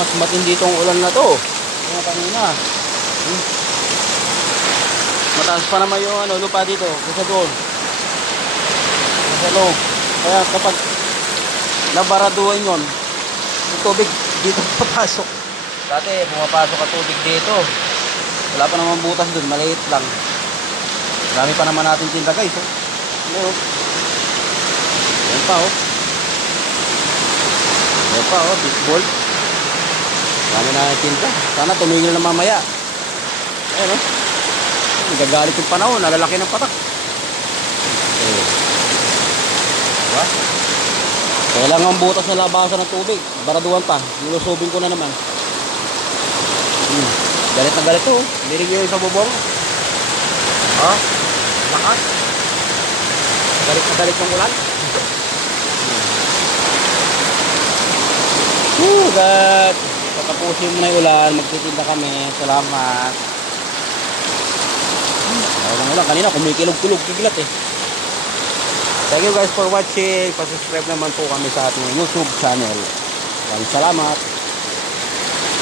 Mas matindi tong ulan na to. Yung kanina. Mataas pa naman yung lupa dito. Kasi doon. Kasi loob. Kaya kapag nabaraduhan yun, yung tubig dito papasok. Dati pumapasok ang tubig dito. Wala pa naman butas doon. Maliit lang. Dami pa naman natin tinda guys. Oh. Ano? Yan pa oh. Yan pa oh. Baseball. Dami na tinda. Sana tumigil na mamaya. Ayan oh. Nagagalit yung panahon. Nalalaki ng patak. Okay. Diba? Kailangan butas na labasan ng tubig. Baraduhan pa. Nilusubin ko na naman. Galit na galit to. Dinig nyo yung sa bubong. Ha? Lakas. Galit na galit ng ulan. God. Patapusin mo na yung ulan. Magtitinda kami. Salamat. Ayaw lang. Kanina kumikilog-kilog. Kigilat eh. Thank you guys for watching. Pasubscribe naman po kami sa ating YouTube channel. Maraming salamat.